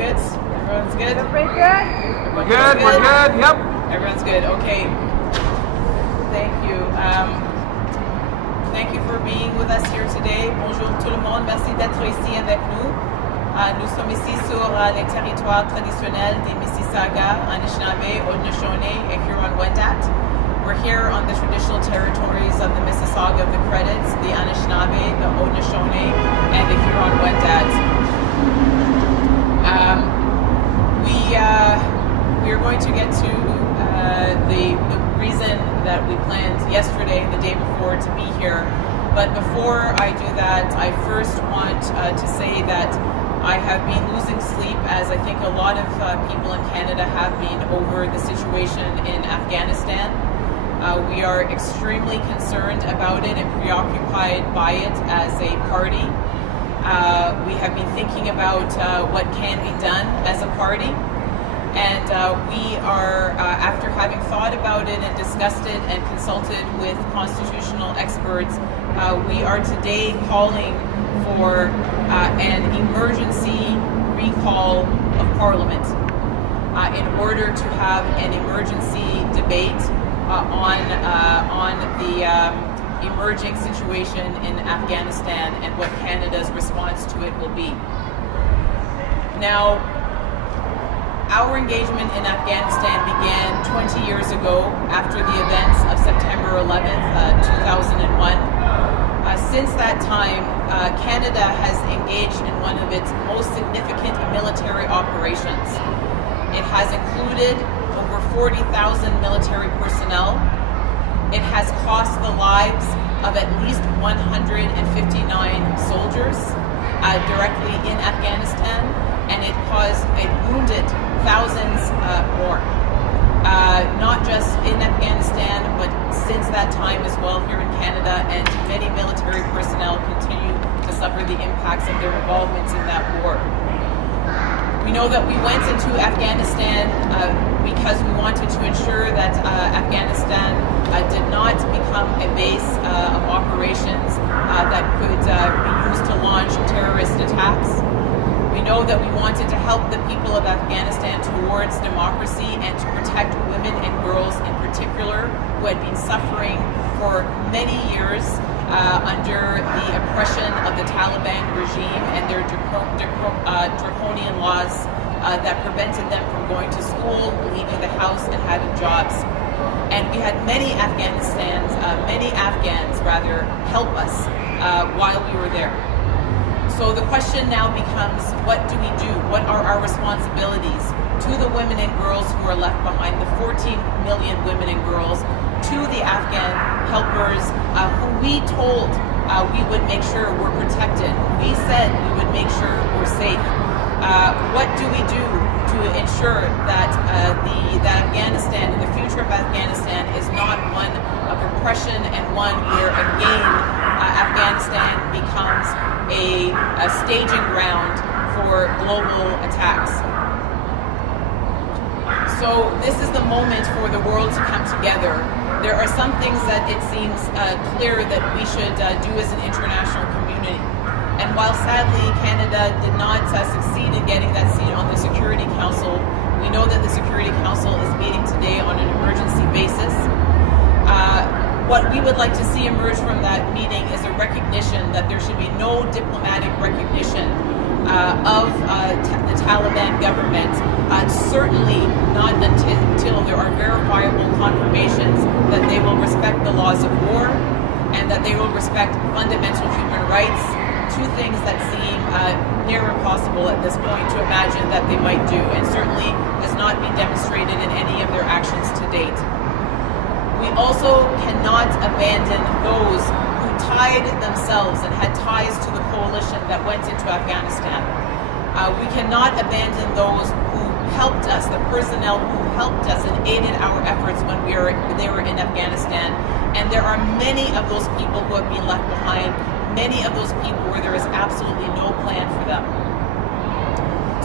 good? Everyone's good? Everybody good? Everyone's Good, we're good, yep. Everyone's good, okay. Thank you. Thank you for being with us here today. Bonjour tout le monde, merci d'être ici avec nous. Nous sommes ici sur les territoires traditionnels des Mississauga, Anishinaabe, Haudenosaunee, et Huron-Wendat. We're here on the traditional territories of the Mississauga of the Credits, the Anishinaabe, the Haudenosaunee, and the Huron-Wendat. We are going to get to the reason that we planned yesterday and the day before to be here. But before I do that, I first want to say that I have been losing sleep, as I think a lot of people in Canada have been, over the situation in Afghanistan. We are extremely concerned about it and preoccupied by it as a party. We have been thinking about what can be done as a party. And we are, after having thought about it and discussed it and consulted with constitutional experts, we are today calling for an emergency recall of Parliament in order to have an emergency debate on the emerging situation in Afghanistan and what Canada's response to it will be. Now, our engagement in Afghanistan began 20 years ago after the events of September 11th, 2001. Since that time, Canada has engaged in one of its most significant military operations. It has included over 40,000 military personnel. It has cost the lives of at least 159 soldiers directly in Afghanistan, and it wounded thousands more. Not just in Afghanistan, but since that time as well here in Canada, and many military personnel continue to suffer the impacts of their involvements in that war. We know that we went into Afghanistan because we wanted to ensure that Afghanistan did not become a base of operations that could be used to launch terrorist attacks. We know that we wanted to help the people of Afghanistan towards democracy and to protect women and girls in particular who had been suffering for many years under the oppression of the Taliban regime and their draconian laws that prevented them from going to school, leaving the house, and having jobs. And we had many Afghans help us while we were there. So the question now becomes, what do we do? What are our responsibilities to the women and girls who are left behind, the 14 million women and girls, to the Afghan helpers who we told we would make sure we're protected. We said we would make sure we're safe. What do we do to ensure that that Afghanistan and the future of Afghanistan is not one of oppression and one where again Afghanistan becomes a staging ground for global attacks? So this is the moment for the world to come together. There are some things that it seems clear that we should do as an international community. And while sadly Canada did not succeed in getting that seat on the Security Council, we know that the Security Council is meeting today on an emergency basis. What we would like to see emerge from that meeting is a recognition that there should be no diplomatic recognition of the Taliban government, certainly not until there are verifiable confirmations that they will respect the laws of war and that they will respect fundamental human rights, two things that seem near impossible at this point to imagine that they might do, and certainly has not been demonstrated in any of their actions to date. We also cannot abandon those who tied themselves and had ties to the coalition that went into Afghanistan. We cannot abandon those who helped us, the personnel who helped us and aided our efforts when they were in Afghanistan. And there are many of those people who have been left behind, many of those people where there is absolutely no plan for them.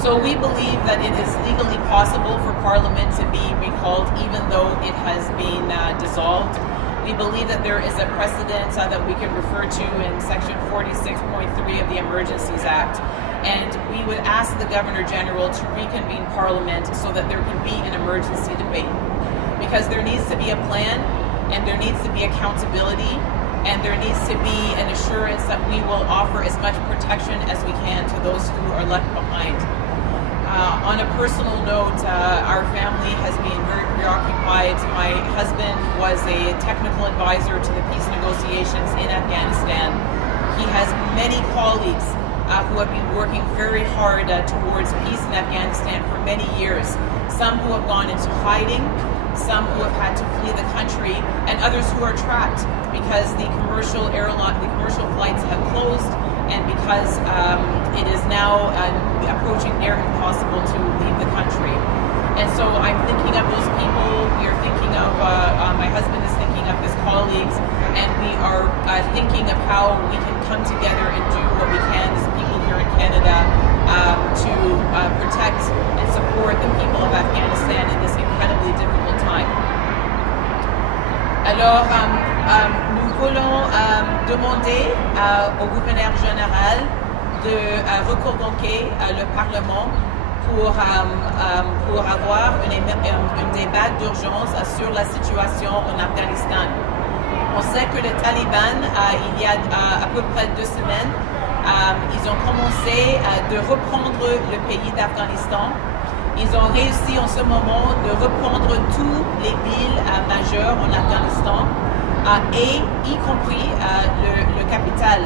So we believe that it is legally possible for Parliament to be recalled even though it has been dissolved. We believe that there is a precedent that we can refer to in Section 46.3 of the Emergencies Act. And we would ask the Governor General to reconvene Parliament so that there can be an emergency debate. Because there needs to be a plan, and there needs to be accountability, and there needs to be an assurance that we will offer as much protection as we can to those who are left behind. On a personal note, our family has been very preoccupied. My husband was a technical advisor to the peace negotiations in Afghanistan. He has many colleagues who have been working very hard towards peace in Afghanistan for many years. Some who have gone into hiding, some who have had to flee the country, and others who are trapped because the commercial flights have closed, and because it is now approaching near impossible to leave the country. And so I'm thinking of those people. We are thinking of, my husband is thinking of his colleagues, and we are thinking of how we can come together and do what we can as people here in Canada to protect and support the people of Afghanistan in this incredibly difficult time. Alors, nous voulons demander au gouverneur général de reconvoquer le Parlement pour avoir un débat d'urgence sur la situation en Afghanistan. On sait que les talibans, il y a à peu près 2 semaines, ils ont commencé de reprendre le pays d'Afghanistan. Ils ont réussi en ce moment de reprendre toutes les villes majeures en Afghanistan, et y compris le capital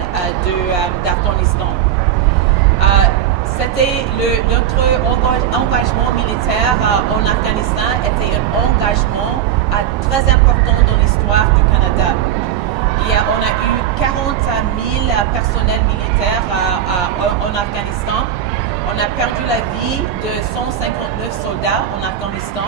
d'Afghanistan. C'était notre engagement militaire en Afghanistan était un engagement très important dans l'histoire du Canada. On a eu 40 000 personnels militaires en Afghanistan. On a perdu la vie de 159 soldats en Afghanistan.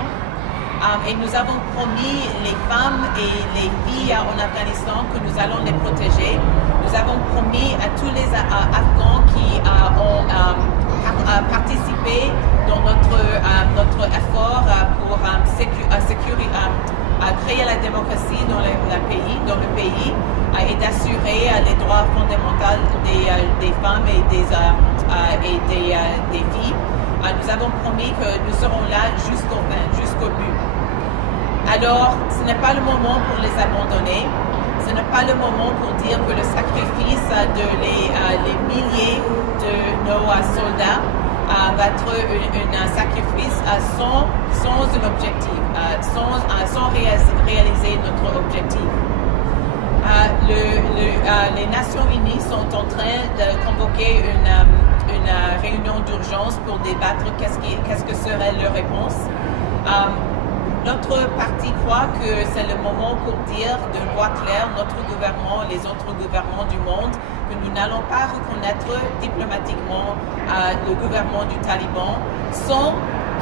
Et nous avons promis les femmes et les filles en Afghanistan que nous allons les protéger. Nous avons promis à tous les Afghans qui ont participé dans notre effort pour créer la démocratie dans le pays et d'assurer les droits fondamentaux des femmes et des filles. Nous avons promis que nous serons là jusqu'au but. Alors, ce n'est pas le moment pour les abandonner. Ce n'est pas le moment pour dire que le sacrifice de les milliers de nos soldats va être un sacrifice sans un objectif, sans réaliser notre objectif. Les Nations Unies sont en train de convoquer une réunion d'urgence pour débattre qu'est-ce que serait leur réponse. Notre parti croit que c'est le moment pour dire d'une voix claire, notre gouvernement, les autres gouvernements du monde, que nous n'allons pas reconnaître diplomatiquement le gouvernement du Taliban sans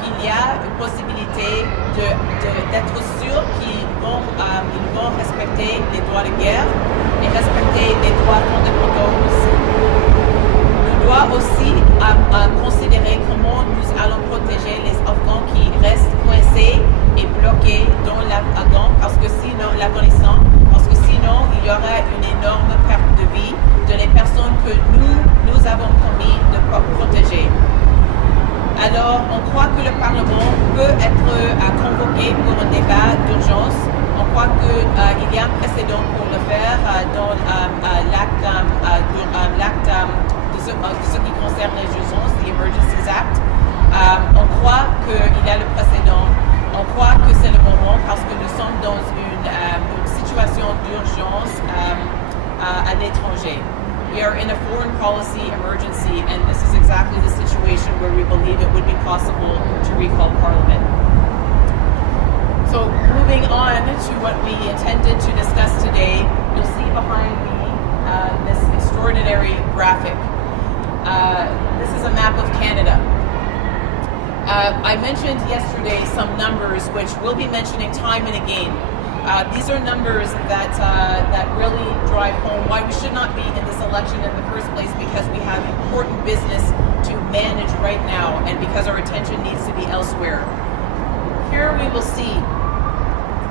qu'il y a une possibilité d'être sûr qu'ils vont respecter les droits de guerre et respecter les droits fondamentaux aussi. Nous devons aussi considérer comment nous allons protéger les Afghans qui restent coincés et bloqués dans l'Afghanistan, parce que sinon il y aura une énorme perte de vie de les personnes que nous avons promis de protéger. Alors, on croit que le Parlement peut être convoqué pour un débat d'urgence. On croit qu'il y a un précédent pour le faire dans l'acte de ce qui concerne les urgences, the Emergencies Act. On croit qu'il y a le précédent. On croit que c'est le moment parce que nous sommes dans une situation d'urgence à l'étranger. We are in a foreign policy emergency, and this is exactly the situation where we believe it would be possible to recall Parliament. So, moving on to what we intended to discuss today, you'll see behind me this extraordinary graphic. This is a map of Canada. I mentioned yesterday some numbers which we'll be mentioning time and again. These are numbers that really drive home why we should not be in this election in the first place, because we have important business to manage right now and because our attention needs to be elsewhere. Here we will see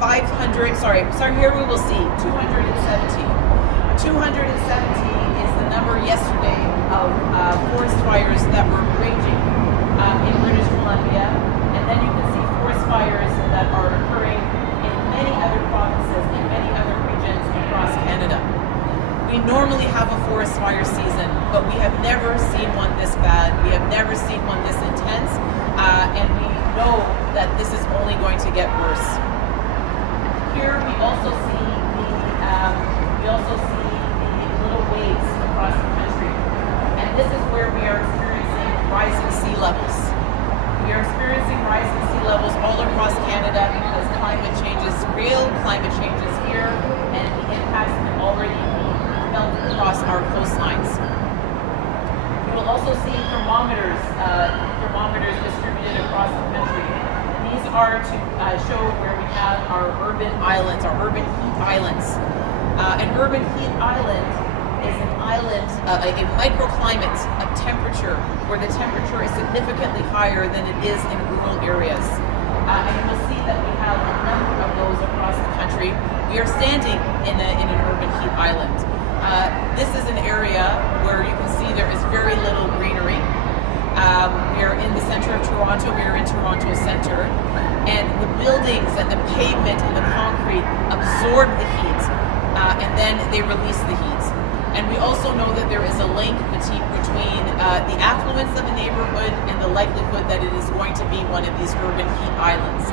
270. 270 is the number yesterday of forest fires that were one this bad. We have never seen one this intense, and we know that this is only going to get worse. Here we also see the little waves across the country, and this is where we are experiencing rising sea levels. We are experiencing rising sea levels all across Canada because climate change is real, climate change is here, and the impacts can already be felt across our coastlines. You will also see thermometers distributed across the country. These are to show where we have our urban islands, our urban heat islands. An urban heat island is an island, a microclimate of temperature, where the temperature is significantly higher than it is in rural areas. And you will see that we have a number of those across the country. We are standing in an urban heat island. This is an area where you can see there is very little greenery. We are in the center of Toronto. We are in Toronto Centre, and the buildings and the pavement and the concrete absorb the heat, and then they release the heat. And we also know that there is a link between the affluence of a neighborhood and the likelihood that it is going to be one of these urban heat islands.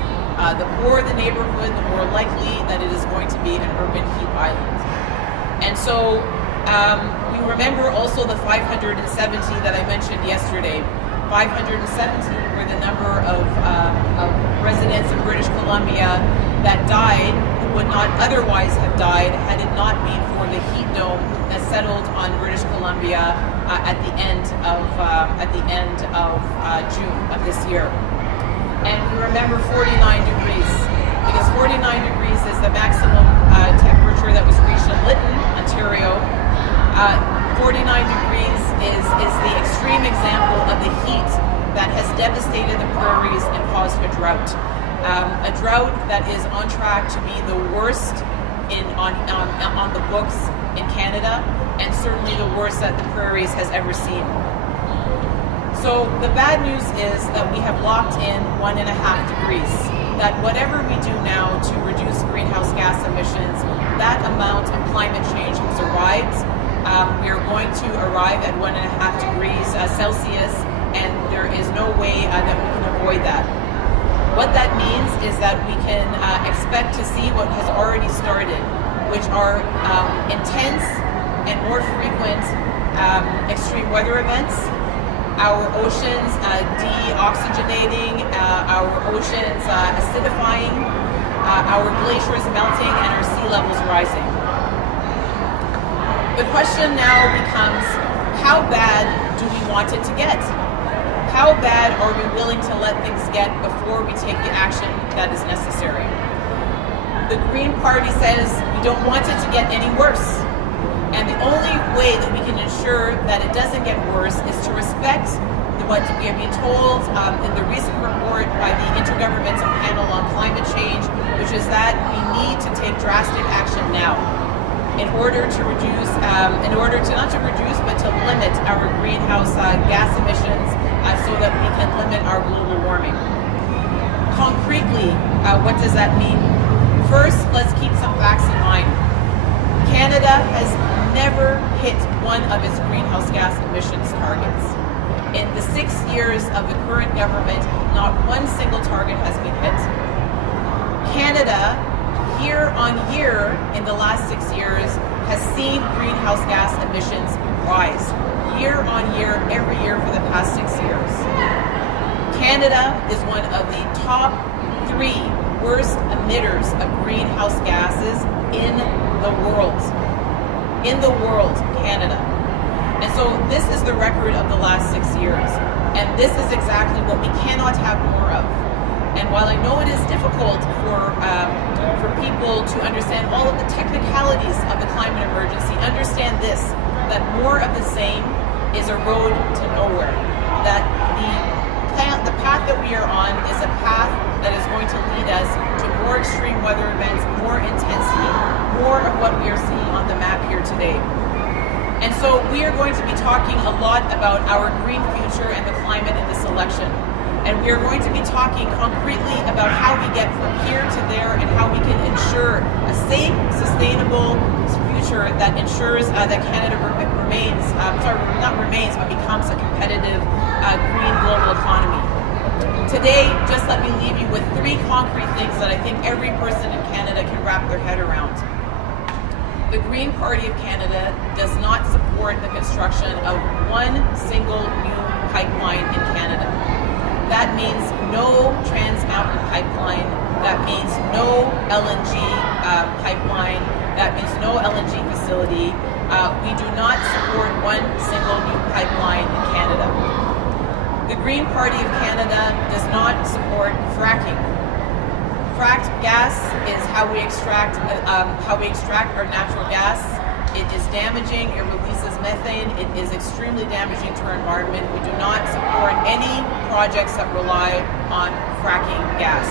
The poorer the neighborhood, the more likely that it is going to be an urban heat island. And so we remember also the 570 that I mentioned yesterday. 570 were the number of residents of British Columbia that died who would not otherwise have died had it not been for the heat dome that settled on British Columbia at the end of June of this year. And we remember 49 degrees, because 49 degrees is the maximum temperature that was reached in Lytton, Ontario. 49 degrees is the extreme example of the heat that has devastated the prairies and caused a drought. A drought that is on track to be the worst on the books in Canada, and certainly the worst that the prairies has ever seen. So the bad news is that we have locked in 1.5 degrees. That whatever we do now to reduce greenhouse gas emissions, that amount of climate change has arrived. We are going to arrive at 1.5 degrees Celsius, and there is no way that we can avoid that. What that means is that we can expect to see what has already started, which are intense and more frequent extreme weather events, our oceans deoxygenating, our oceans acidifying, our glaciers melting, and our sea levels rising. The question now becomes, how bad do we want it to get? How bad are we willing to let things get before we take the action that is necessary? The Green Party says we don't want it to get any worse. And the only way that we can ensure that it doesn't get worse is to respect what we have been told in the recent report by the Intergovernmental Panel on Climate Change, which is that we need to take drastic action now in order to reduce, not to reduce, but to limit our greenhouse gas emissions so that we can limit our global warming. Concretely, what does that mean? First, let's keep some facts in mind. Canada has never hit one of its greenhouse gas emissions targets. In the 6 years of the current government, not one single target has been hit. Canada, year on year in the last 6 years, has seen greenhouse gas emissions rise. Year on year, every year for the past 6 years. Canada is one of the top 3 worst emitters of greenhouse gases in the world. In the world, Canada. And so this is the record of the last 6 years. And this is exactly what we cannot have more of. And while I know it is difficult for people to understand all of the technicalities of the climate emergency, understand this, that more of the same is a road to nowhere. That the path that we are on is a path that is going to lead us to more extreme weather events, more intense heat, more of what we are seeing on the map here today. And so we are going to be talking a lot about our green future and the climate in this election. And we are going to be talking concretely about how we get from here to there and how we can ensure a safe, sustainable future that ensures that Canada becomes a competitive green global economy. Today, just let me leave you with 3 concrete things that I think every person in Canada can wrap their head around. The Green Party of Canada does not support the construction of one single new pipeline in Canada. That means no Trans Mountain pipeline. That means no LNG pipeline. That means no LNG facility. We do not support one single new pipeline in Canada. The Green Party of Canada does not support fracking. Fracked gas is how we extract our natural gas. It is damaging. It releases methane. It is extremely damaging to our environment. We do not support any projects that rely on fracking gas.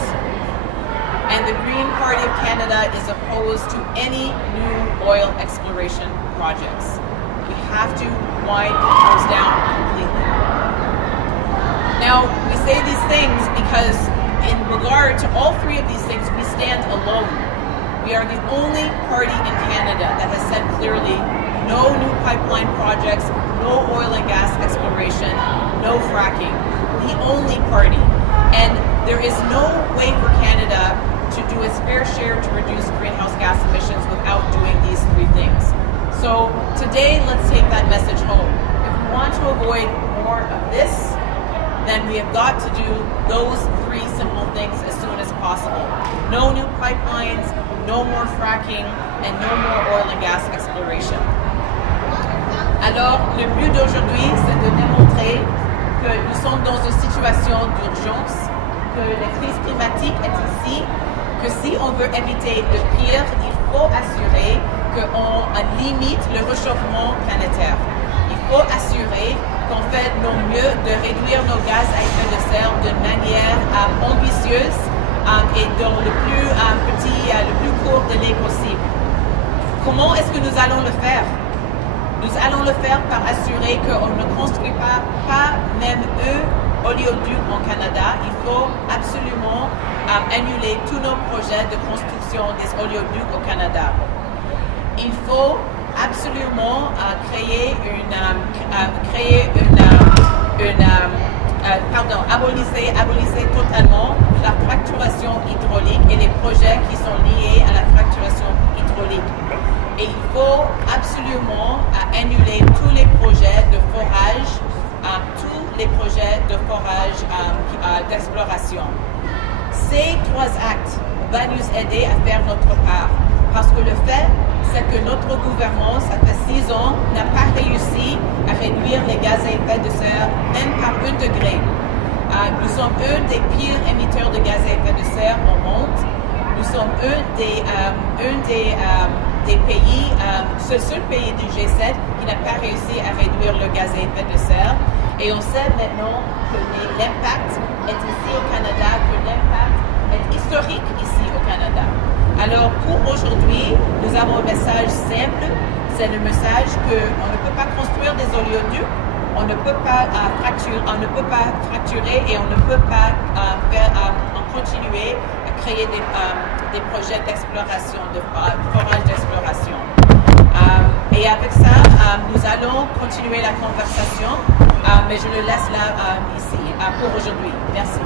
And the Green Party of Canada is opposed to any new oil exploration projects. We have to wind those down completely. Now, we say these things because in regard to all 3 of these things, we stand alone. We are the only party in Canada that has said clearly no new pipeline projects, no oil and gas exploration, no fracking. The only party. And there is no way for Canada to do its fair share to reduce greenhouse gas emissions without doing these 3 things. So today, let's take that message home. If we want to avoid more of this, then we have got to do those 3 simple things as soon as possible. No new pipelines, no more fracking, and no more oil and gas exploration. Alors, le but d'aujourd'hui, c'est de démontrer que nous sommes dans une situation d'urgence, que la crise climatique est ici, que si on veut éviter le pire, il faut assurer qu'on limite le réchauffement planétaire. Il faut assurer qu'on fait nos mieux de réduire nos gaz à effet de serre de manière ambitieuse et dans le plus court délai possible. Comment est-ce que nous allons le faire? Nous allons le faire par assurer qu'on ne construit pas même oléoducs au Canada. Il faut absolument annuler tous nos projets de construction des oléoducs au Canada. Il faut absolument abolissez totalement la fracturation hydraulique et les projets qui sont liés à la fracturation hydraulique. Et il faut absolument annuler tous les projets de forage, d'exploration. Ces 3 actes vont nous aider à faire notre part. Parce que le fait, c'est que notre gouvernement, ça fait 6 ans, n'a pas réussi à réduire les gaz à effet de serre, même par 1 degré. Nous sommes un des pires émetteurs de gaz à effet de serre au monde. Nous sommes un des pays, ce seul pays du G7 qui n'a pas réussi à réduire le gaz à effet de serre. Et on sait maintenant que l'impact est ici au Canada, que l'impact est historique ici au Canada. Alors pour aujourd'hui, nous avons un message simple, c'est le message qu'on ne peut pas construire des oléoducs, on ne peut pas fracturer et on ne peut pas continuer à créer des projets d'exploration, de forage d'exploration. Et avec ça, nous allons continuer la conversation, mais je le laisse là ici pour aujourd'hui. Merci.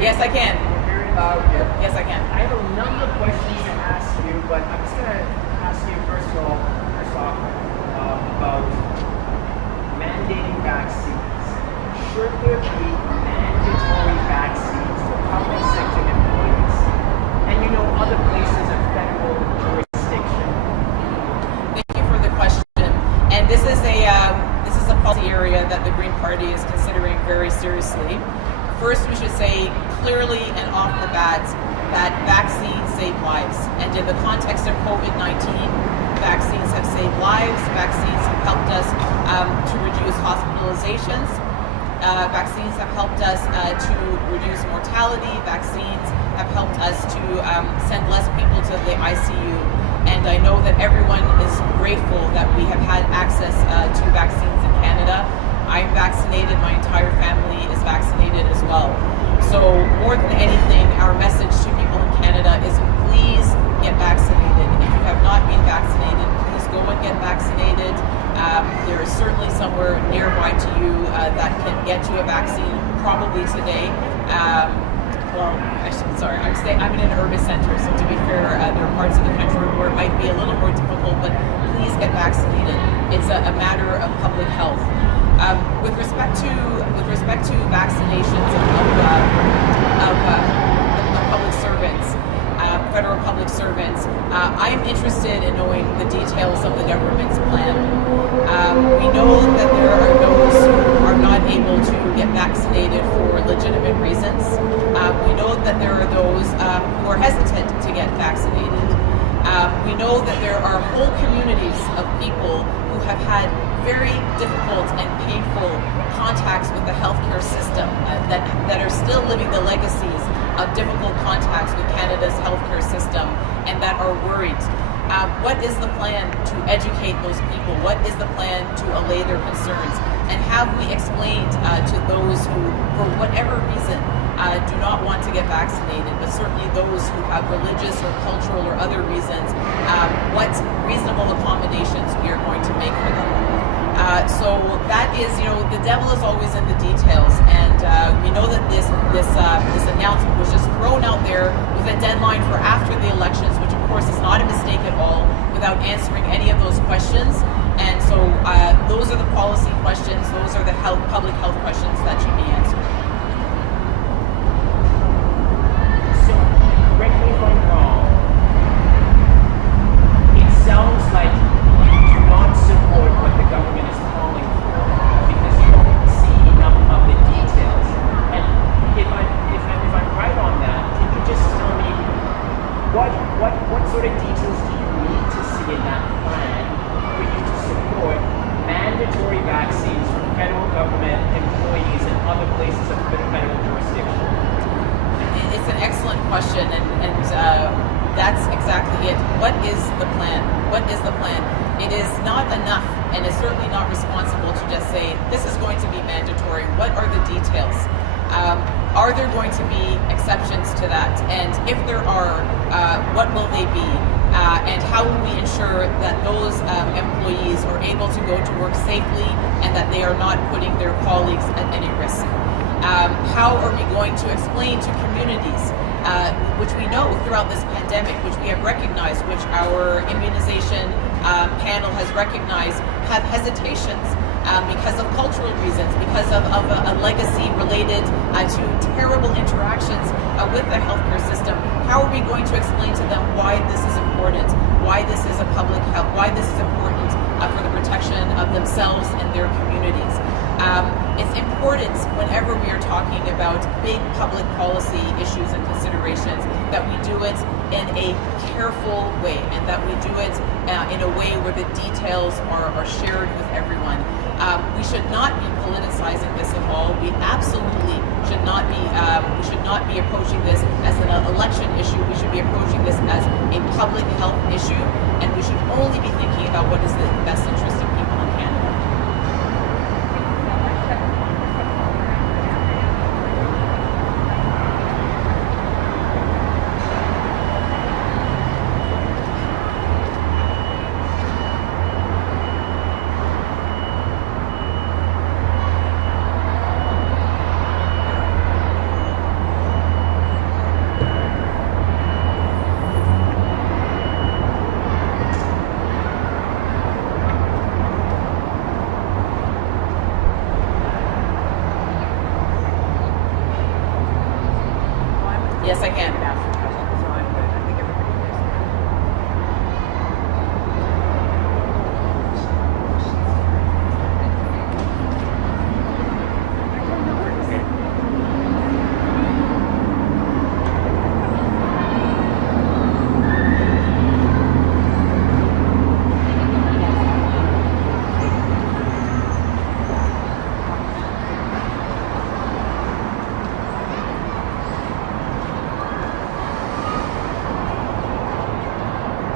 Yes, I can. Very loud. Yes, I can. I have a number of questions to ask you, but I'm just going to ask you first off about mandating vaccines. Should there be mandatory vaccines for public sector employees and other places of federal jurisdiction? Thank you for the question. And this is a policy area that the Green Party is considering very seriously. First, we should say clearly and off the bat that vaccines save lives. And in the context of COVID-19, vaccines have saved lives. Vaccines have helped us to reduce hospitalizations. Vaccines have helped us to reduce mortality. Vaccines have helped us to send less people to the ICU. And I know that everyone is grateful that we have had access to vaccines in Canada. I'm vaccinated, my entire family is vaccinated as well. So more than anything, our message to people in Canada is please get vaccinated. If you have not been vaccinated, please go and get vaccinated. There is certainly somewhere nearby to you that can get you a vaccine, probably today. I'm in an urban center, so to be fair, there are parts of the country where it might be a little more difficult, but please get vaccinated. It's a matter of public health. With respect to vaccinations of public servants, federal public servants, I'm interested in knowing the details of the government's plan. We know that there are those who are not able to get vaccinated for legitimate reasons. We know that there are those who are hesitant to get vaccinated. We know that there are whole communities of people who have had very difficult and painful contacts with the healthcare system that are still living the legacies of difficult contacts with Canada's healthcare system and that are worried. What is the plan to educate those people? What is the plan to allay their concerns? And have we explained to those who, for whatever reason, do not want to get vaccinated, but certainly those who have religious or cultural or other reasons, what reasonable accommodations we are going to make for them? So that is, the devil is always in the details, and we know that this announcement was just thrown out there with a deadline for after the elections, which of course is not a mistake at all, without answering any of those questions. And so those are the policy questions, those are the public health questions that should be answered. So, correct me if I'm wrong, it sounds like you do not support what the government is calling for because you don't see enough of the details. And if I'm right on that, can you just tell me what sort of details do you need to see in that plan for you to support mandatory vaccines for federal government employees and other places of federal jurisdiction? It's an excellent question, and that's exactly it. What is the plan? What is the plan? It is not enough, and it's certainly not responsible to just say, this is going to be mandatory. What are the details? Are there going to be exceptions to that? And if there are, what will they be? And how will we ensure that those employees are able to go to work safely and that they are not putting their colleagues at any risk? How are we going to explain to communities, which we know throughout this pandemic, which we have recognized, which our immunization panel has recognized, have hesitations because of cultural reasons, because of a legacy related to terrible interactions with the healthcare system. How are we going to explain to them why this is important, why this is a public health, why this is important for the protection of themselves and their communities? It's important whenever we are talking about big public policy issues and considerations that we do it in a careful way and that we do it in a way where the details are shared with everyone. We should not be politicizing this at all. We absolutely should not be. We should not be approaching this as an election issue. We should be approaching this as a public health issue, and we should only be thinking about what is the best interest of people in Canada.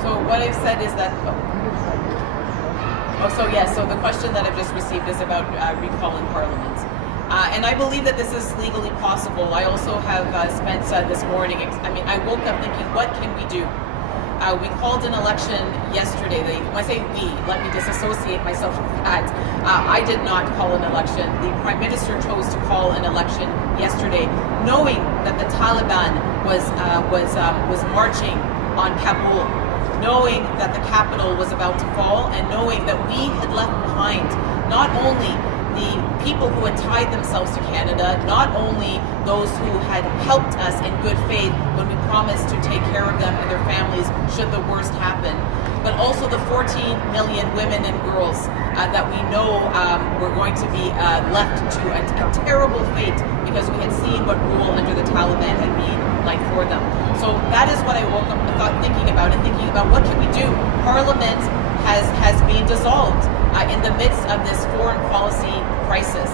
So what I've said is that. So the question that I've just received is about recall in Parliament. And I believe that this is legally possible. I also have spent this morning, I woke up thinking, what can we do? We called an election yesterday. When I say we, let me disassociate myself from that. I did not call an election. The Prime Minister chose to call an election yesterday, knowing that the Taliban was marching on Kabul, knowing that the capital was about to fall, and knowing that we had left behind not only the people who had tied themselves to Canada, not only those who had helped us in good faith when we promised to take care of them and their families should the worst happen, but also the 14 million women and girls that we know were going to be left to a terrible fate because we had seen what rule under the Taliban had been like for them. So that is what I woke up thinking about what can we do. Parliament has been dissolved in the midst of this foreign policy crisis.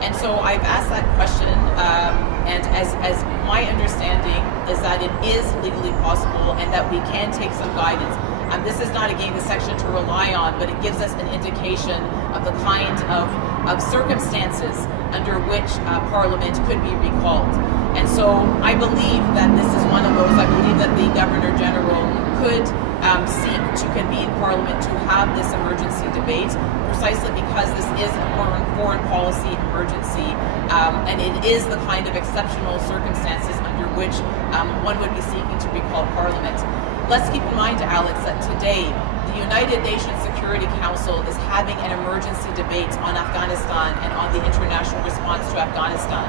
And so I've asked that question, and as my understanding is that it is legally possible and that we can take some guidance. This is not, again, the section to rely on, but it gives us an indication of the kind of circumstances under which Parliament could be recalled. And so I believe that this is one of those. I believe that the Governor General could seek to convene Parliament to have this emergency debate, precisely because this is a foreign policy emergency, and it is the kind of exceptional circumstances under which one would be seeking to recall Parliament. Let's keep in mind, Alex, that today the United Nations Security Council is having an emergency debate on Afghanistan and on the international response to Afghanistan.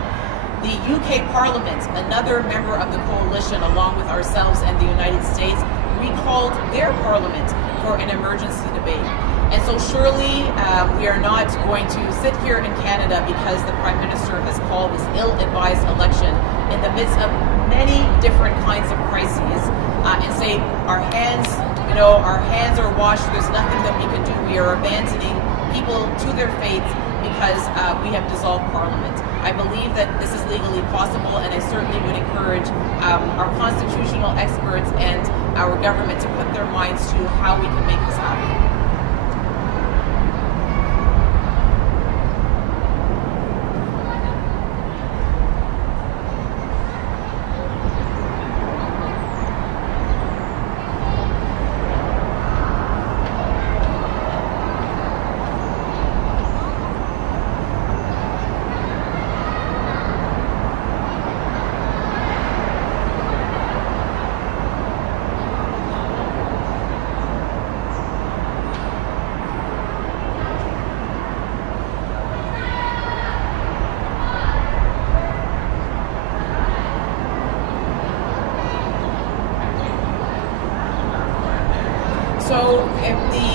The UK Parliament, another member of the coalition along with ourselves and the United States, recalled their parliament for an emergency debate. And so surely we are not going to sit here in Canada because the Prime Minister has called this ill-advised election in the midst of many different kinds of crises and say our hands are washed, there's nothing that we can do, we are abandoning people to their fates because we have dissolved Parliament. I believe that this is legally possible, and I certainly would encourage our constitutional experts and our government to put their minds to how we can make this happen. So if the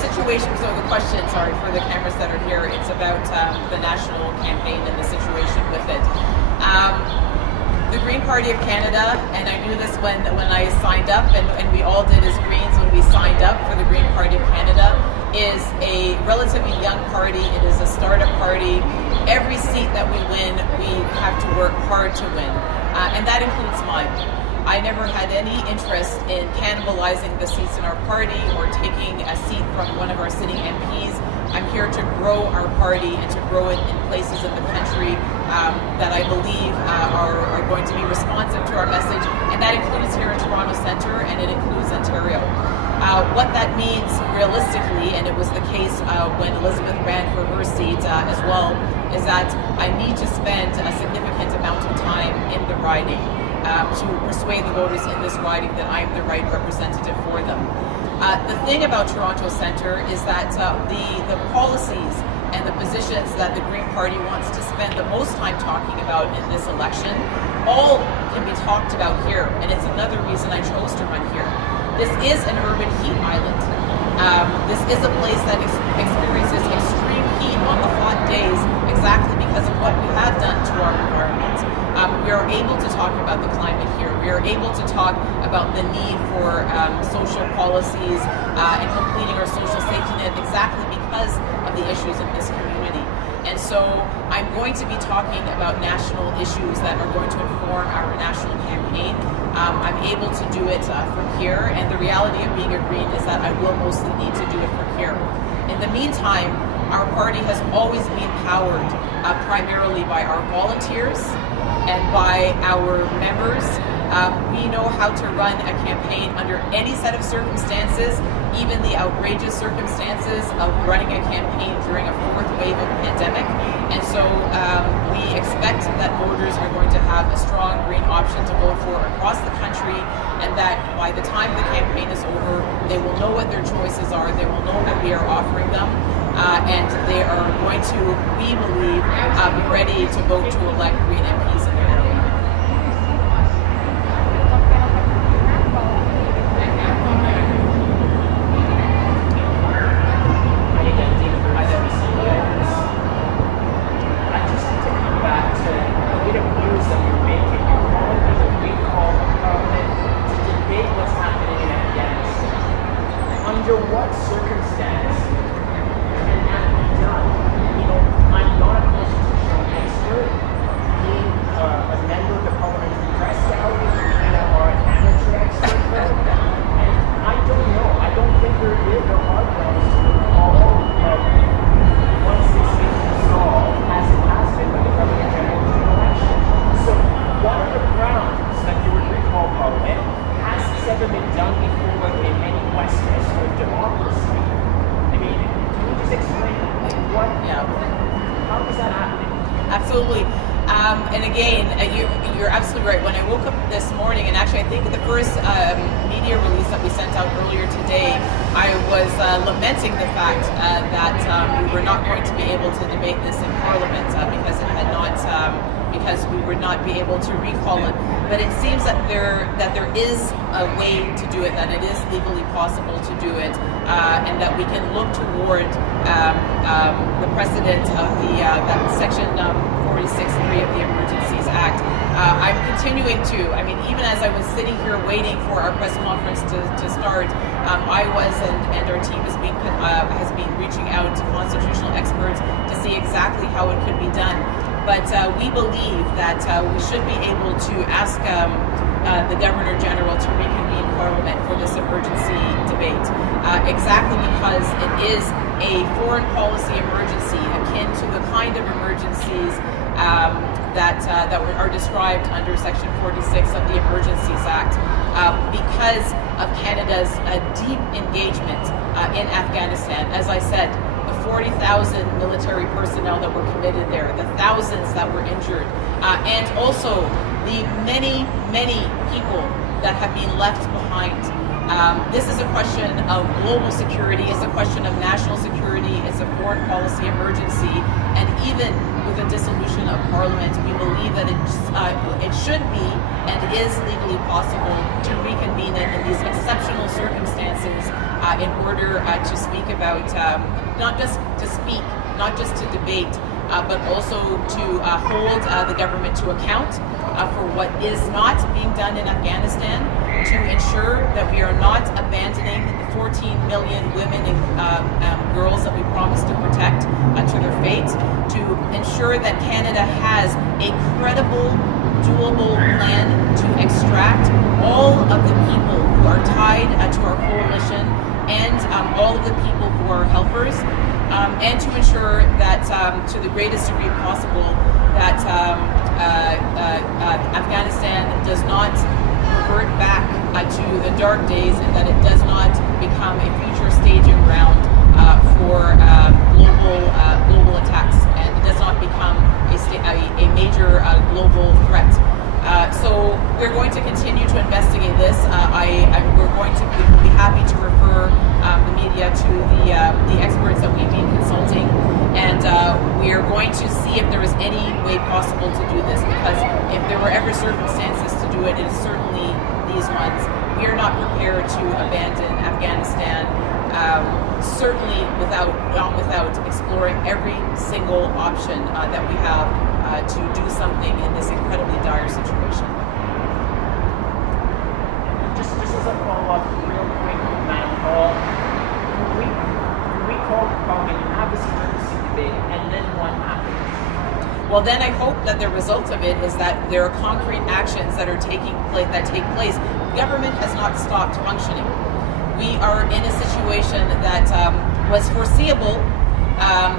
situation, so the question, sorry for the cameras that are here, it's about the national campaign and the situation with it. The Green Party of Canada, and I knew this when I signed up, and we all did as Greens when we signed up for the Green Party of Canada, is a relatively young party. It is a startup party. Every seat that we win, we have to work hard to win, and that includes mine. I never had any interest in cannibalizing the seats in our party or taking a seat from one of our sitting MPs. I'm here to grow our party and to grow it in places of the country that I believe are going to be responsive to our message, and that includes here in Toronto Centre, and it includes Ontario. What that means realistically, and it was the case when Elizabeth ran for her seat as well, is that I need to spend a significant amount of time in the riding to persuade the voters in this riding that I am the right representative for them. The thing about Toronto Centre is that the policies and the positions that the Green Party wants to spend the most time talking about in this election all can be talked about here, and it's another reason I chose to run here. This is an urban heat island. This is a place that experiences extreme heat on the hot days exactly because of what we have done to our environment. We are able to talk about the climate here. We are able to talk about the need for social policies and completing our social safety net exactly because of the issues in this community. And so I'm going to be talking about national issues that are going to inform our national campaign. I'm able to do it from here, and the reality of being a Green is that I will mostly need to do it from here. In the meantime, our party has always been powered primarily by our volunteers and by our members. We know how to run a campaign under any set of circumstances, even the outrageous circumstances of running a campaign during a fourth wave of the pandemic. And so we expect that voters are going to have a strong Green option to vote for across the country, and that by the time the campaign is over, they will know what their choices are, they will know what we are offering them, and they are going to, we believe, be ready to vote to elect Green MPs in their area. Under what circumstance can that be done? You know, I'm not a constitutional expert. Being a member of the parliamentary press gallery or an amateur expert, and I don't know. I don't think there are grounds to recall once this is resolved, as it has been by the Governor General's election. So, what are the grounds that you would recall Parliament? Has this ever been done before in any Westminster democracy? I mean, can you just explain what? Yeah. How is that happening? Absolutely. And again, you're absolutely right. When I woke up this morning, and actually I think the first media release that we sent out earlier today, I was lamenting the fact that we were not going to be able to debate this in Parliament because it had not, because we would not be able to recall it. But it seems that there is a way to do it, that it is legally possible to do it, and that we can look toward the precedent of that section 46(3) of the Emergencies Act. I'm continuing to, I mean, even as I was sitting here waiting for our press conference to start, I was and our team has been reaching out to constitutional experts to see exactly how it could be done. But we believe that we should be able to ask the Governor General to reconvene Parliament for this emergency debate, exactly because it is a foreign policy emergency akin to the kind of emergencies that are described under Section 46 of the Emergencies Act, because of Canada's deep engagement in Afghanistan. As I said, the 40,000 military personnel that were committed there, the thousands that were injured, and also the many, many people that have been left behind. This is a question of global security, it's a question of national security, it's a foreign policy emergency, and even with the dissolution of Parliament, we believe that it should be and is legally possible to reconvene it in these exceptional circumstances in order to speak about, not just to speak, not just to debate, but also to hold the government to account for what is not being done in Afghanistan, to ensure that we are not abandoning the 14 million women and girls that we promised to protect to their fate, to ensure that Canada has a credible, doable plan to extract all of the people who are tied to our coalition and all of the people who are helpers, and to ensure that to the greatest degree possible that Afghanistan does not revert back to the dark days, and that it does not become a future staging ground for global attacks, and it does not become a major global threat. So we're going to continue to investigate this. We'll be happy to refer the media to the experts that we've been consulting, and we are going to see if there is any way possible to do this, because if there were ever circumstances to do it, it is certainly these ones. We are not prepared to abandon Afghanistan, certainly without exploring every single option that we have to do something in this incredibly dire situation. Just as a follow-up, real quick, Madam Paul, we call Parliament, you have this emergency debate, and then what happens? well, then I hope that the result of it is that there are concrete actions that are taking place. Government has not stopped functioning. We are in a situation that was foreseeable,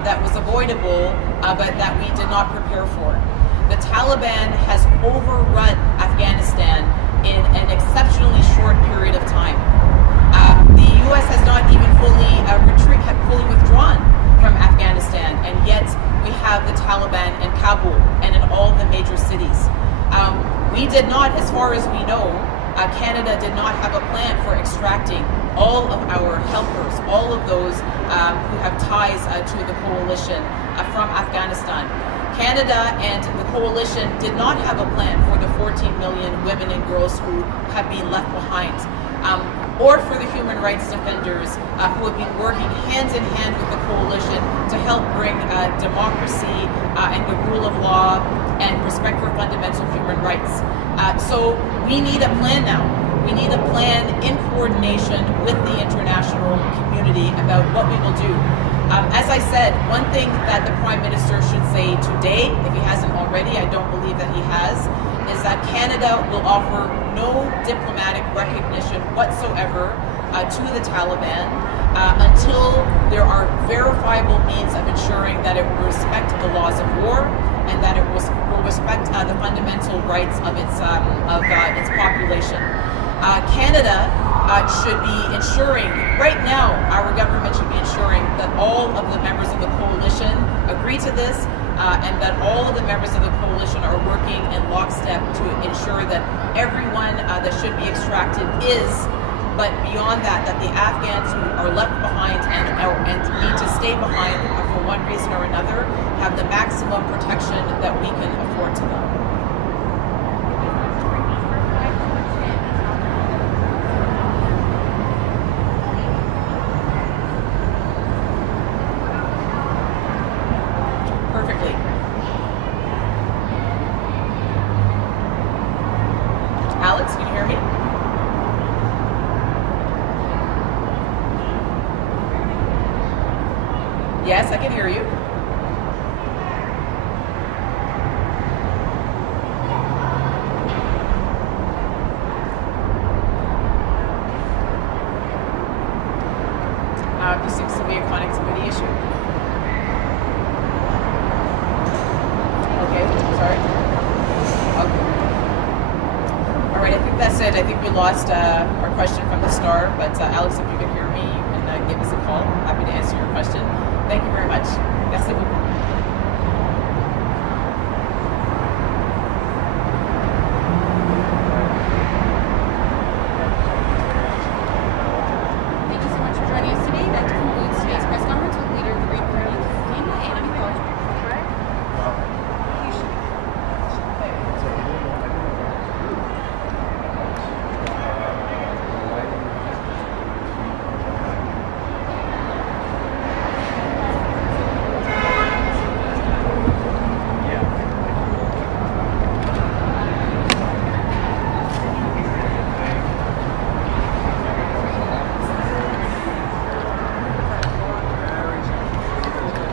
that was avoidable, but that we did not prepare for. The Taliban has overrun Afghanistan in an exceptionally short period of time. The U.S. has not even fully withdrawn from Afghanistan, and yet we have the Taliban in Kabul and in all the major cities. We did not, as far as we know, Canada did not have a plan for extracting all of our helpers, all of those who have ties to the coalition from Afghanistan. Canada and the coalition did not have a plan for the 14 million women and girls who have been left behind, or for the human rights defenders who have been working hand in hand with the coalition to help bring democracy and the rule of law and respect for fundamental human rights. So we need a plan now. We need a plan in coordination with the international community about what we will do. As I said, one thing that the Prime Minister should say today, if he hasn't already, I don't believe that he has, is that Canada will offer no diplomatic recognition whatsoever to the Taliban until there are verifiable means of ensuring that it will respect the laws of war and that it will respect the fundamental rights of its population. Canada should be ensuring, right now, our government should be ensuring that all of the members of the coalition agree to this and that all of the members of the coalition are working in lockstep to ensure that everyone that should be extracted is, but beyond that, that the Afghans who are left behind and need to stay behind for one reason or another have the maximum protection that we can afford to them. Perfectly. Alex, can you hear me? Yes, I can hear you. There seems to be a connectivity issue. Okay, sorry. Okay. All right, I think that's it. I think we lost our question from the start, but Alex, if you can hear me, you can give us a call. Happy to answer your question. Thank you very much. Merci beaucoup.